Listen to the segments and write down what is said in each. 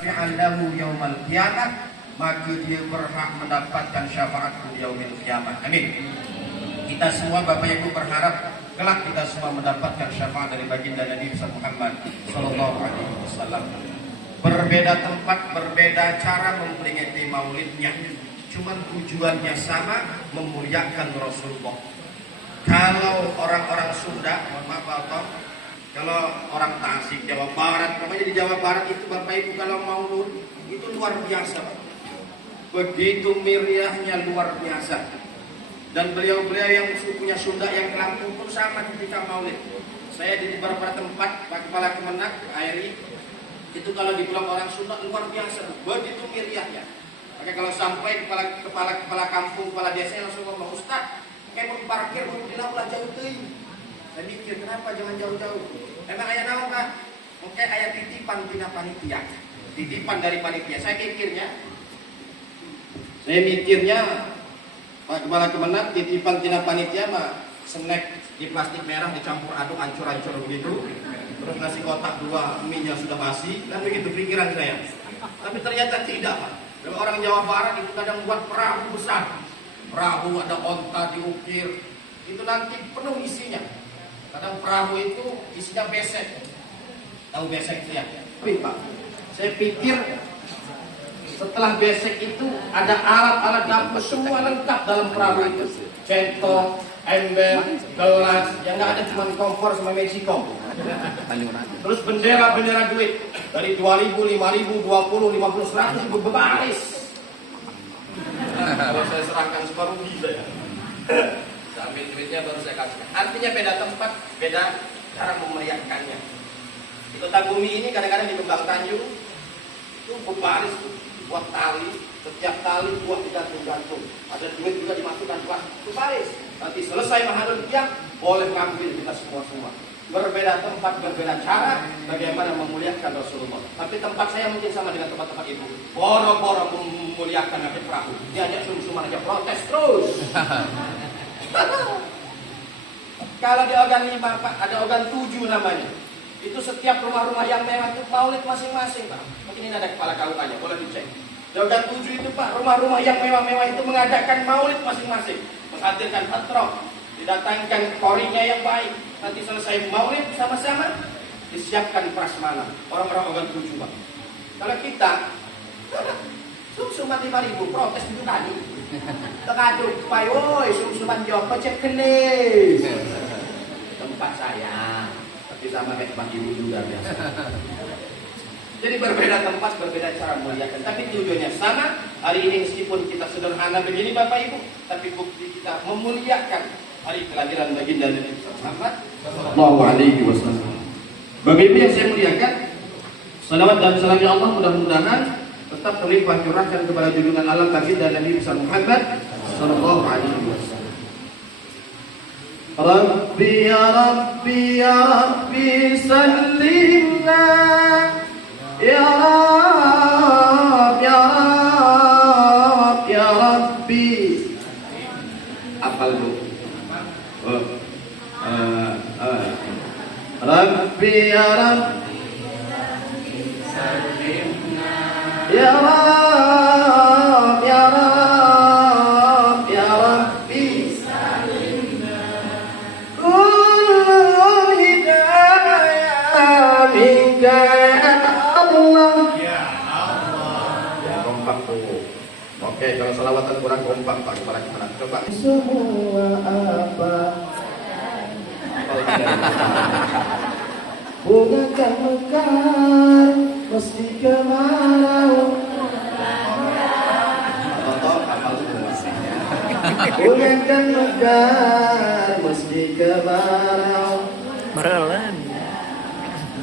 fi'alahu yaumal qiyamah, maka dia berhak mendapatkan syafaatku yaumil qiyamah. Amin. Kita semua Bapak Ibu berharap kelak kita semua mendapatkan syafaat dari baginda Nabi Muhammad sallallahu alaihi wasallam. Berbeda tempat, berbeda cara memperingati maulidnya, cuman tujuannya sama, memuliakan Rasulullah. Kalau orang-orang Sunda, mohon maaf Bapak, kalau orang Tasik, Jawa Barat, pokoknya di Jawa Barat itu Bapak Ibu kalau maulud itu luar biasa, Pak. Begitu meriahnya, luar biasa. Dan beliau-beliau yang sukunya Sunda yang ke Lampung pun sama ketika maulid. Saya di beberapa tempat, Pak Kepala Kemenak, ARI, itu kalau dibilang orang Sunda luar biasa, begitu meriahnya. Maka kalau sampai kepala kampung, kepala desa langsung ngomong, Ustaz, kayak mau parkir, mau bilang lah jauh tuh. Saya mikir, kenapa jangan jauh-jauh? Emang ayah naon Kak? Oke, ayah titipan tina panitia. Titipan dari panitia. Saya mikirnya Pak Kepala Kemenak titipan tina panitia mah snack di plastik merah dicampur aduk hancur-hancur begitu. Terus nasi kotak 2 mie-nya sudah basi, dan begitu pikiran saya. Tapi ternyata tidak, Pak. Kalau orang Jawa Barat itu kadang buat perahu besar. Perahu ada onta diukir. Itu nanti penuh isinya. Kadang perahu itu isinya besek. Tahu besek itu ya? Tapi Pak, saya pikir setelah besek itu ada alat-alat dapur semua lengkap dalam perahu itu. Centong, ember, gelas, yang nggak ada cuma kompor sama Meksiko. Terus bendera-bendera duit dari 2.000, 5.000, 20, 50, 100 berbaris. Kalau saya serahkan separuh bisa ya. Sambil duitnya baru saya kasih. Artinya beda tempat, beda cara memeriahkannya. Di Kota Bumi ini kadang-kadang di Kembang Tanjung itu berbaris buat tali, setiap tali buat digantung-gantung. Ada duit juga dimasukkan buat berbaris. Nanti selesai menghadap tiang, boleh ngambil kita semua-semua. Berbeda tempat, berbeda cara bagaimana memuliakan Rasulullah. Tapi tempat saya mungkin sama dengan tempat-tempat ibu. Boro-boro memuliakan Nabi perahu. Diajak sum-suman aja protes terus. Kalau di organ 5 Pak, ada organ 7 namanya. Itu setiap rumah-rumah yang mewah itu maulid masing-masing Pak. Mungkin ini ada kepala KUA-nya, boleh dicek. Di organ 7 itu Pak, rumah-rumah yang mewah-mewah itu mengadakan maulid masing-masing. Menghadirkan hatrok, didatangkan korinya yang baik. Nanti selesai maulid sama-sama disiapkan prasmanan. Orang-orang organ 7 Pak. Kalau kita sum-suman 5.000 protes itu tadi. Tekaduk, Pak, woi sum-suman Joko cek kenis. Tempat saya, tapi sama kayak tempat ibu juga biasa. Jadi berbeda tempat, berbeda cara muliakan, tapi tujuannya sama. Hari ini meskipun kita sederhana begini Bapak Ibu, tapi bukti kita memuliakan hari kelahiran baginda Nabi Muhammad sallallahu alaihi wasallam. Bapak Ibu yang saya muliakan, salawat dan salam ya Allah mudah-mudahan tetap terlimpah curahkan kepada junjungan alam baginda Nabi Muhammad sallallahu alaihi wasallam. Rabbi ya Rabbi ya Rabbi sallimna ya Rabb ya Rabb ya Rabbi. Apal lu? Rabbi ya Rabbi sallimna ya Rabb ya Rabb ya Rabbi sallimna kullu hidayah minka ya Allah. Ya kompak tuh. Oke, kalau salawatan kurang kompak Pak Kepala Kemenak. Coba. Semua apa? Bunga kan mekar mesti kemarau. Toto hafal semua. Bunga kan mekar mesti kemarau. Merelan.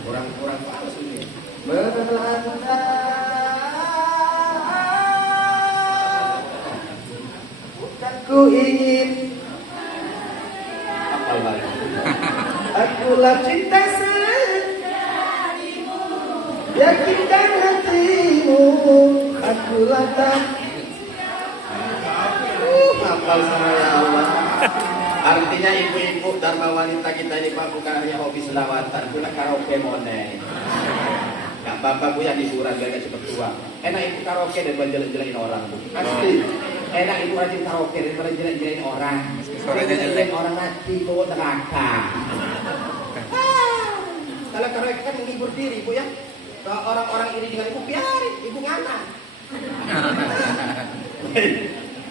Kurang palsu ini. Melanda. Bukan ku ingin. Hafal lagi. Akulah cinta sejatimu, yakinkan hatimu. Akulah tak. Hafal sama ya Allah. Artinya ibu-ibu Dharma wanita kita ini Pak bukan hanya hobi selawatan, guna karaoke moneng. Gak apa-apa Bu ya, liburan biar gak cepet tua. Enak ibu karaoke daripada jelek-jelekin orang Bu. Asli. Enak ibu rajin karaoke daripada jelek-jelekin orang. Jelek-jelekin orang nanti bawa neraka. Kalau karaoke kan menghibur diri Bu ya. Kalau orang-orang iri dengan ibu, biarin ibu ngalah.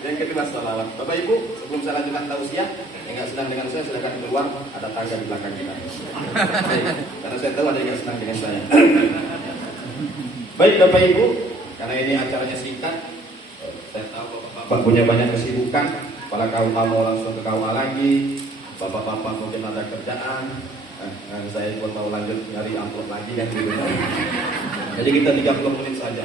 Yang kedua salawat. Bapak Ibu, sebelum saya lanjutkan tausiah, yang nggak senang dengan saya silakan keluar, ada tangga di belakang kita. Karena saya tahu ada yang nggak senang dengan saya. Baik Bapak Ibu, karena ini acaranya singkat, saya tahu Bapak punya banyak kesibukan. Para kaum mau langsung ke KUA lagi, Bapak-bapak mungkin ada kerjaan. Saya pun mau lanjut nyari amplop lagi kan gitu. Jadi kita 30 menit saja.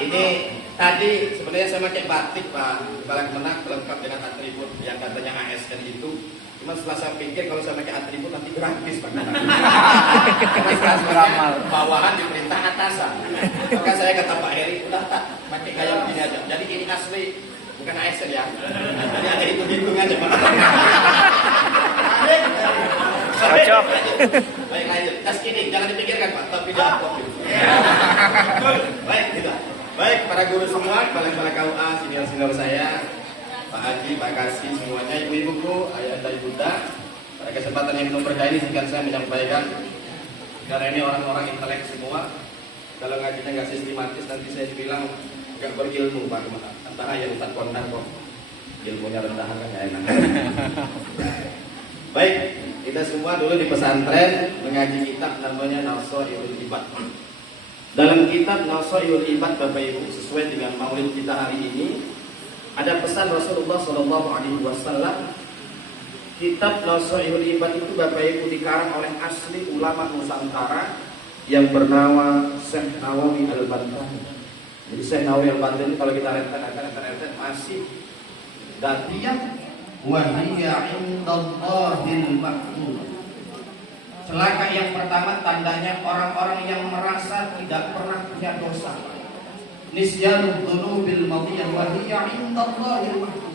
Ini tadi sebenarnya saya pakai batik Pak Kepala Kemenang lengkap dengan atribut yang katanya ASN itu. Cuma setelah saya pikir kalau saya pakai atribut nanti gratis Pak. Karena bawahan diperintah atasan. Maka saya kata Pak Heri, udah tak pakai gaya begini aja. Jadi ini asli bukan ASN ya. Jadi ada hitung-hitung aja Pak. Cocok. Baik lanjut. Tas ini jangan dipikirkan Pak, tapi diupload. Baik gitu. Baik para guru semua, kepala-kepala KUA, senior-senior saya, Pak Haji, Pak Kasih, semuanya, ibu-ibuku, ayah-ayah bunda. Pada kesempatan yang belum berkah ini, singkat saya menyampaikan, karena ini orang-orang intelek semua. Kalau ngajinya nggak sistematis, nanti saya bilang nggak berilmu Pak. Antara yang Ustaz kontak kok, ilmunya rendah kan nggak enak. Baik, kita semua dulu di pesantren mengaji kitab namanya Nasoirul Ibad. Dalam kitab Nasoirul Ibad Bapak Ibu, sesuai dengan maulid kita hari ini, ada pesan Rasulullah SAW. Kitab Nasoirul Ibad itu Bapak Ibu dikarang oleh asli ulama Nusantara yang bernama Syekh Nawawi Al-Bantani. Jadi Syekh Nawawi Al-Bantani kalau kita rentan masih datian wahiyya indallahil maktub. Celaka yang pertama tandanya orang-orang yang merasa tidak pernah punya dosa. Nisyanud dzunubil madiyah wa hiya indallahil maktub.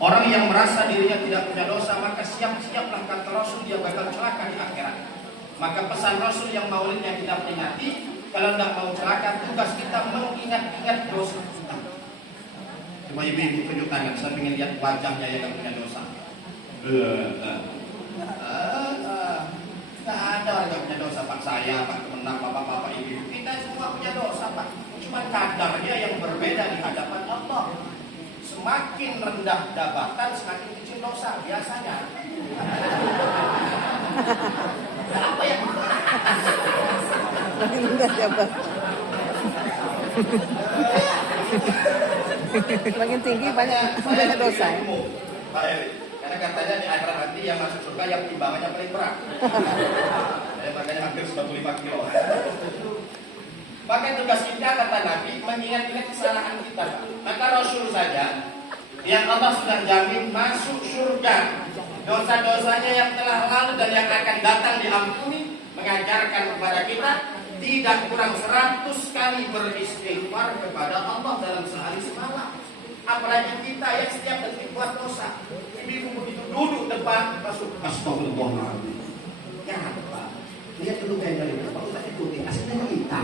Orang yang merasa dirinya tidak punya dosa, maka siap-siaplah kata Rasul dia bakal celaka di akhirat. Maka pesan Rasul yang maulidnya kita peringati, kalau tidak mau celaka, tugas kita mengingat-ingat dosa kita. Coba ibu-ibu tunjuk tangan, saya ingin lihat wajahnya yang tidak punya dosa. Tidak ada orang yang punya dosa Pak. Saya, Pak Kemenang, bapak-bapak, ibu, kita semua punya dosa Pak. Cuma kadarnya yang berbeda di hadapan Allah. Semakin rendah jabatan, semakin kecil dosa biasanya. Apa yang Semakin rendah jabatan, semakin tinggi banyak dosa. Pak Heri, karena katanya di akhirat nanti yang masuk surga yang timbangannya paling berat. Makanya hampir 95 kilo. Maka tugas kita kata Nabi mengingat-ingat kesalahan kita. Maka Rasul saja yang Allah sudah jamin masuk surga, dosa-dosanya yang telah lalu dan yang akan datang diampuni, mengajarkan kepada kita tidak kurang 100 kali beristighfar kepada Allah dalam sehari semalam. Apalagi kita yang setiap detik buat dosa. Ibu begitu duduk depan masuk astagfirullahaladzim. Ya Pak, lihat dulu kayak dari Pak Ustaz ikuti, aslinya kita.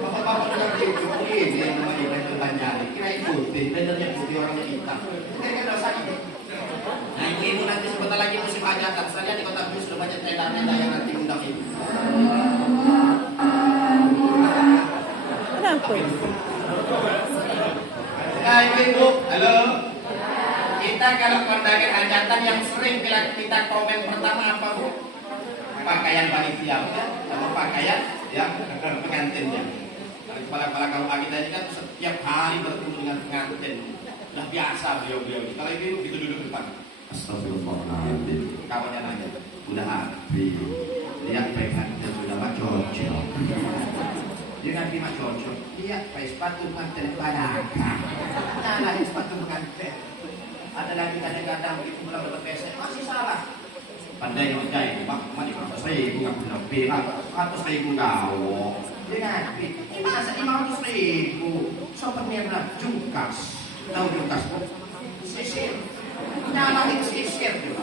Bapak-bapak dengan ini yang namanya bertanya, kira ikuti, benernya putih orangnya kita. Kira-kira dosa itu. Nah ibu nanti sebentar lagi musim hajatan, saya di kota Bus sudah banyak tenda-tenda yang nanti undang ibu. Kenapa? Nah ibu, halo. Kita kalau kondangan hajatan yang sering kita komen pertama apa Bu? Pakaian panitia, sama pakaian ya pengantinnya. Kepala-kepala KUA kita ini kan setiap hari bertemu dengan pengantin. Udah biasa beliau-beliau ini. Kalau ibu itu duduk depan. Astagfirullahaladzim. Kawannya nanya, udah habis. Lihat pengantin sudah mah cocok. Dia nanti mah cocok. Lihat pakai sepatu pengantin banyak. Nah, sepatu pengantin. Ada lagi kadang-kadang begitu pulang dapat pesek masih salah. Pandai ngejai, Pak, mari berapa ribu nggak pernah lebih, 100 ribu kau. Dia nanti, ini masa 500 ribu. Souvenirnya jungkas, tahu jungkas? Sisir, nyalahin sisir juga.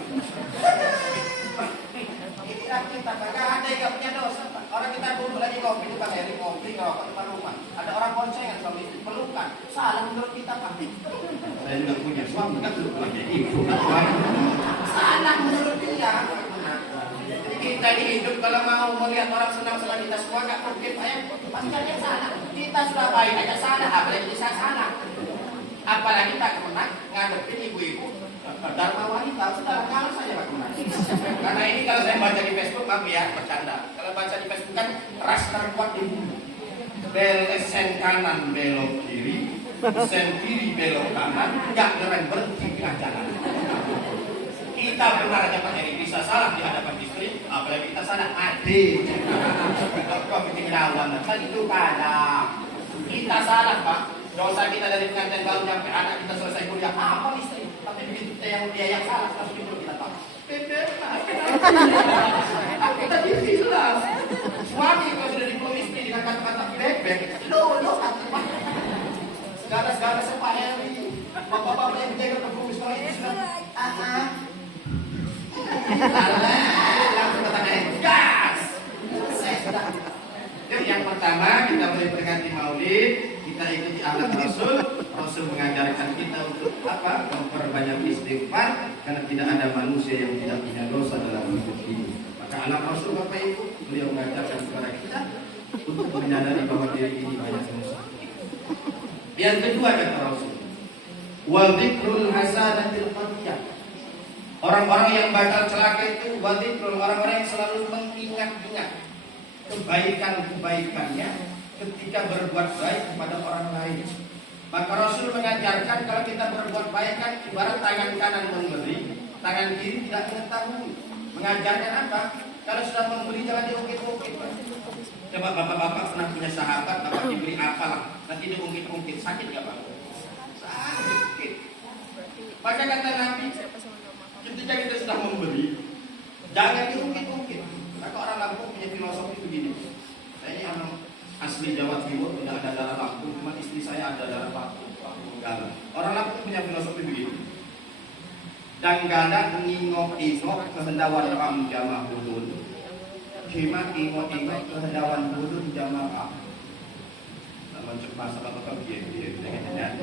Enak kita, nggak ada yang nggak punya dosa. Orang kita duduk lagi kopi di Pak Heri, kopi ngerokok depan rumah. Ada orang boncengan suami istri pelukan. Salah menurut kita Pak. Saya juga punya suami kan belum punya ibu. Salah menurut dia. Kita di hidup kalau mau melihat orang senang sama kita semua nggak mungkin Pak ya. Pasti ada yang salah. Kita sudah baik aja salah, apalagi bisa salah. Apalagi tak pernah ngadepin ibu-ibu Dharma wanita, sudah kalah saja Pak Kemenang. Karena ini kalau saya baca di Facebook, maaf ya, bercanda. Kalau baca di Facebook kan ras terkuat di bumi. Sen kanan belok kiri, sen kiri belok kanan, nggak keren berhenti di tengah jalan. Kita benar aja Pak Heri bisa salah di hadapan istri, apalagi kita salah adik. Kok bikin lawan, kan itu kadang. Kita salah Pak. Dosa kita dari pengantin baru sampai anak kita selesai kuliah apa istri, tapi begitu dia yang salah langsung dipeluk kita Pak. Kita jelas. Suami kalau sudah dipeluk istri dengan kata-kata bebek, lo segala Pak Heri, bapak-bapak yang menjaga keburu sekolah ini sudah langsung bertanya gas. Saya sudah. Jadi yang pertama kita boleh peringati Maulid. Kita ikuti akhlak Rasul. Rasul mengajarkan kita untuk apa? Memperbanyak istighfar karena tidak ada manusia yang tidak punya dosa dalam hidup ini. Maka anak Rasul Bapak Ibu, beliau mengajarkan kepada kita untuk menyadari bahwa diri ini banyak dosa. Yang kedua kata Rasul, wa dzikrul hasanatil qadiyah. Orang-orang yang bakal celaka itu wa dzikrul, orang-orang yang selalu mengingat-ingat kebaikan-kebaikannya ketika berbuat baik kepada orang lain. Maka Rasul mengajarkan kalau kita berbuat baik kan ibarat tangan kanan memberi, tangan kiri tidak mengetahui. Mengajarkan apa? Kalau sudah memberi jangan diungkit-ungkit. Coba bapak-bapak pernah punya sahabat, bapak diberi apalah, nanti diungkit-ungkit, sakit gak Pak? Sakit. Maka kata Nabi, ketika kita sudah memberi, jangan diungkit-ungkit. Maka orang Lampung punya filosofi begini. Saya ini orang asli Jawa Timur, tidak ada darah Lampung, cuma istri saya ada darah Lampung. Orang Lampung punya filosofi begini. Dan kadang ngingok-ingok kehendawan ram jamaah budun. Kima ingok-ingok kehendawan budun jamaah. Namun cepat salah bapak biar dengan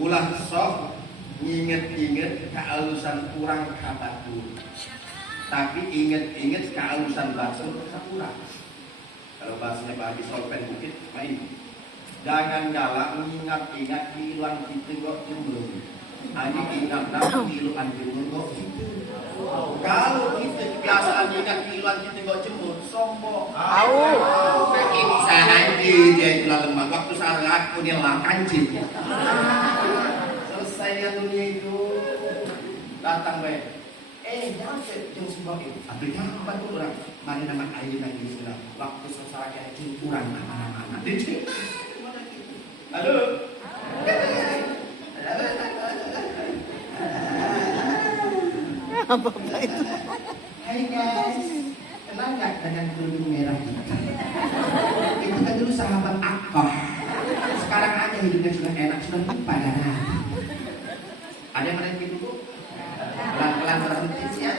ulah sok inget-inget kealusan kurang kata dulu. Tapi inget-inget kealusan bakso kurang. Kalau bahasanya bagi solpen bukit main. Jangan galak mengingat-ingat hilang kita kok jemur. Hanya ingat nak hilang jemur kok. Kalau kita kebiasaan ingat hilang kita kok jemur, sombong. Kaki di sana dia itu lemah. Waktu saya aku dia lah kancing. Selesai dia dunia itu datang baik. Jangan jeng sebab itu. Abisnya apa tuh orang? Mana nama air lagi sudah. Waktu selesai kayak jeng kurang mana-mana. Jadi, halo. Apa itu? Hai guys, kenal nggak dengan kerudung merah kita? Itu kan dulu sahabat Akoh. Sekarang aja hidupnya sudah enak, sudah lupa darah. Ada yang ada gitu Bu? Pelan-pelan berhenti ya.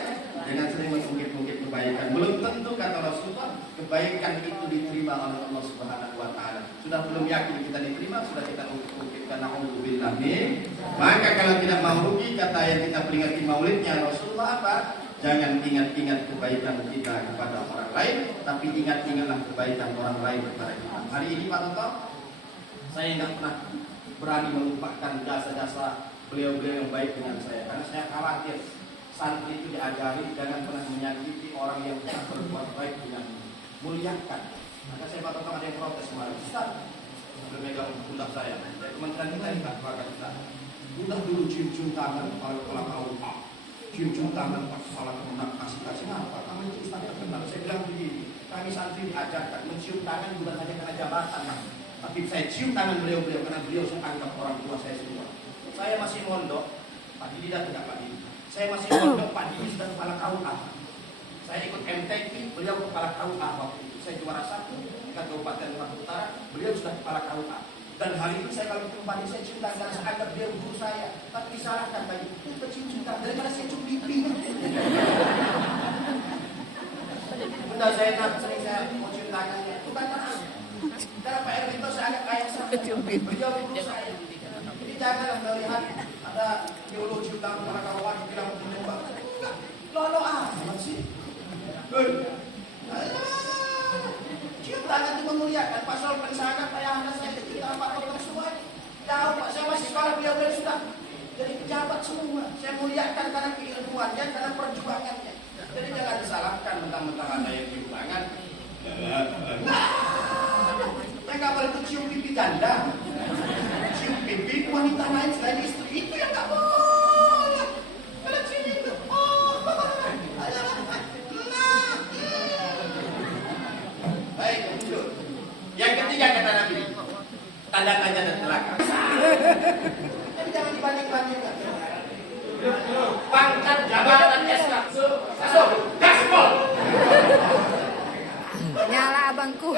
Dengan sering mengungkit-ungkit kebaikan. Belum tentu kata Rasulullah kebaikan itu diterima oleh Allah Subhanahu wa taala. Sudah belum yakin kita diterima, sudah kita ungkit-ungkitkan na'udzubillah min. Maka kalau tidak mau rugi kata yang kita peringati Maulidnya Rasulullah apa? Jangan ingat-ingat kebaikan kita kepada orang lain, tapi ingat-ingatlah kebaikan orang lain kepada kita. Hari ini Pak Toto, saya tidak pernah berani melupakan jasa-jasa beliau-beliau yang baik dengan saya, karena saya khawatir santri itu diajari jangan pernah menyakiti orang yang tidak berbuat baik dengan muliakan. Maka saya Pak Toto ada yang protes kemarin, Ustaz, bermegang pundak saya. Kementerian kita ini Pak kita, udah dulu cium-cium tangan kepala KUA, cium-cium tangan kepala kemenang kasih apa? Kami Ustaz terkenal. Saya bilang begini, kami santri diajarkan mencium tangan bukan hanya karena jabatan, tapi saya cium tangan beliau-beliau karena beliau saya anggap orang tua saya semua. Saya masih mondok, Pak Didi tidak Pak Didi. Saya masih mondok, Pak Didi sudah kepala KUA. Saya ikut MTQ, beliau kepala KUA waktu itu. Saya juara 1 di Kabupaten Sumatera Utara, beliau sudah kepala KUA. Dan hari ini saya kalau ketemu Pak Didi, saya cium tangan karena saya anggap beliau guru saya. Tapi disalahkan Pak Didi, itu cium tangan daripada saya cium pipi. Bunda Zainab sering saya mau cium tangannya. Itu kan terus. Karena Pak Erwinto saya agak kayak sama. Beliau guru saya. Jadi janganlah melihat ada teologi tentang neraka bawah bilang menyembah. Enggak. Lolo amat sih. Cium tangan itu memuliakan. Pasal pensangat ayahanda saya kita Pak Dokter semua. Tahu Pak, saya masih sekolah beliau sudah jadi pejabat semua. Saya muliakan karena keilmuannya, karena perjuangannya. Jadi jangan disalahkan mentang-mentang ada yang cium tangan. Yang nggak boleh itu cium pipi ganda, cium pipi wanita lain selain istri itu yang nggak boleh. Kalau cium itu, baik, lanjut. Yang ketiga kata Nabi, tanda tanya dan neraka. Jadi jangan dibanding-bandingkan. Pangkat jabatan SK, gaspol. Nyala abangku.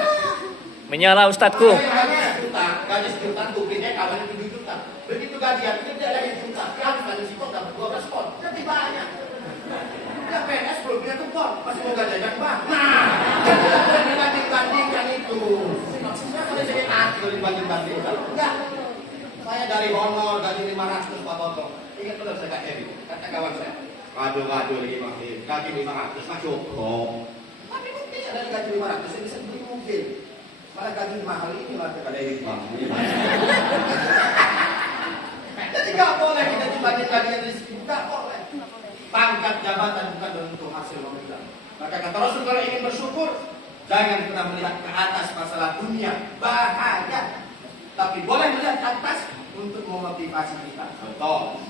Menyala ustadku. Gaji sejuta, tukinnya kawan 7 juta. Begitu gajian, itu tidak lagi juta. Yang paling sipol dapat 12 pon. Lebih banyak. Ya PNS belum punya tuh pon, masih mau gajian bang. Nah, jangan dibanding-bandingkan itu. Maksudnya kalau saya nanti kalau dibanding-bandingkan. Enggak. Saya dari honor, gaji 500 Pak Toto. Ingat betul saya Kak Eri, kata kawan saya. Waduh lagi masih gaji 500 mah cukup. Tapi mungkin ada gaji 500 yang bisa beli mobil. Malah gaji mahal ini lah kepada Eri Bang. Jadi nggak boleh kita dibanding-bandingkan di sini, nggak boleh. Pangkat jabatan bukan untuk hasil pemilihan. Maka kata Rasul kalau ingin bersyukur, jangan pernah melihat ke atas masalah dunia, bahaya. Tapi boleh melihat ke atas untuk memotivasi kita. Betul.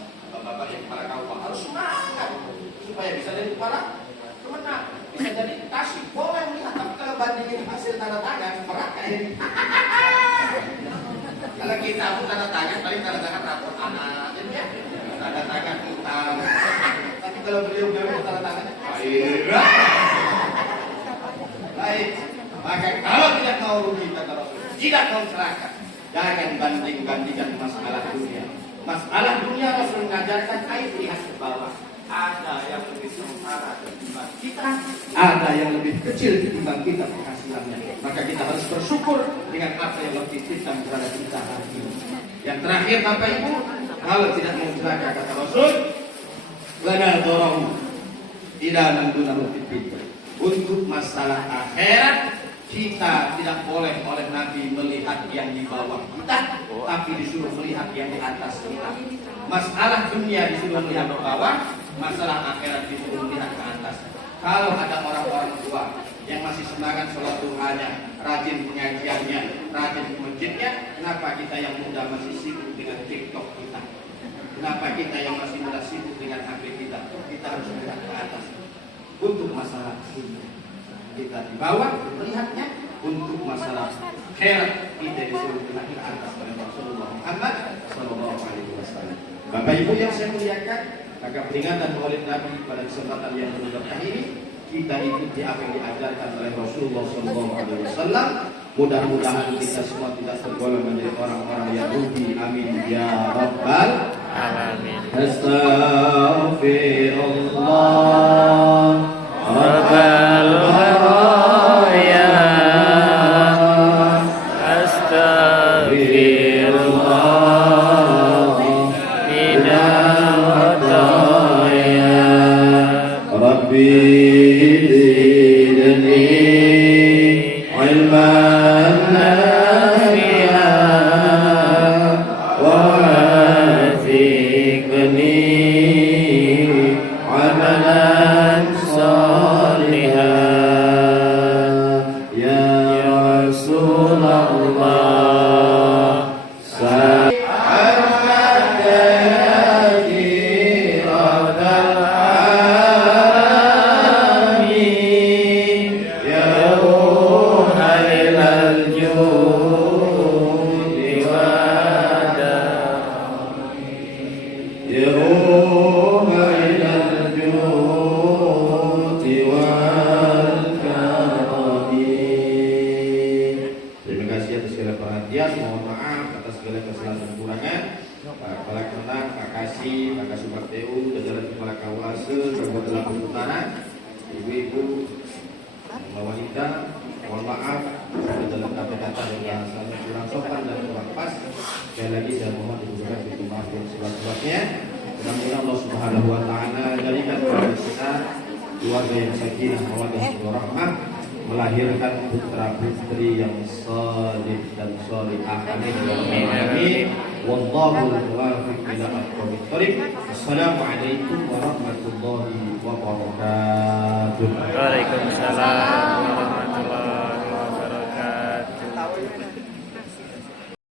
Bapak yang kepala kau harus semangat supaya bisa jadi kepala kemenang, bisa jadi kasih. Boleh melihat, tapi kalau bandingin hasil tanda tangan, berat kayak kalau kita pun tanda tangan, paling tanda tangan rapor anak, jadi ya tanda tangan utang. Tapi kalau beliau tanda tangannya, baik. Maka kalau tidak mau rugi kata Rasul, tidak mau celaka, jangan banding-bandingkan masalah dunia. Masalah dunia Rasul mengajarkan air lihat ke bawah. Ada yang lebih sementara ketimbang kita, ada yang lebih kecil ketimbang kita penghasilannya. Maka kita harus bersyukur dengan apa yang lebih dititipkan kepada kita hari ini. Yang terakhir Bapak Ibu, kalau tidak mau celaka kata Rasul, lana dorong tidak nanduna lebih. Untuk masalah akhirat kita tidak boleh oleh Nabi melihat yang di bawah kita, tapi disuruh melihat yang di atas kita. Masalah dunia disuruh melihat ke bawah, masalah akhirat disuruh melihat ke atas. Kalau ada orang-orang tua yang masih semangat sholat duhanya, rajin pengajiannya, rajin ke masjidnya, kenapa kita yang muda masih sibuk dengan TikTok kita? Kenapa kita yang masih muda sibuk dengan HP kita? Kita harus melihat ke atas. Untuk masalah dunia kita di bawah melihatnya, untuk masalah akhirat kita disuruh melihat ke atas oleh Rasulullah Muhammad SAW. Bapak Ibu yang saya muliakan, maka peringatan Maulid Nabi pada kesempatan yang berbahagia ini kita ikuti apa yang diajarkan oleh Rasulullah SAW. Mudah-mudahan kita semua tidak tergolong menjadi orang-orang yang rugi. Amin ya rabbal alamin. Astaghfirullah rabbal baraya. Astaghfirullah minal khataya. Rabbi zidni ilman nafi'an wa wafiqni amalan salihan. ya. Mudah-mudahan Allah Subhanahu wa taala jadikan keluarga kita keluarga yang sakinah mawaddah warahmah, melahirkan putra-putri yang salih dan salihah. Amin ya rabbal alamin. Wallahu muwaffiq ila aqwamit thoriq. Assalamualaikum warahmatullahi wabarakatuh. Waalaikumsalam.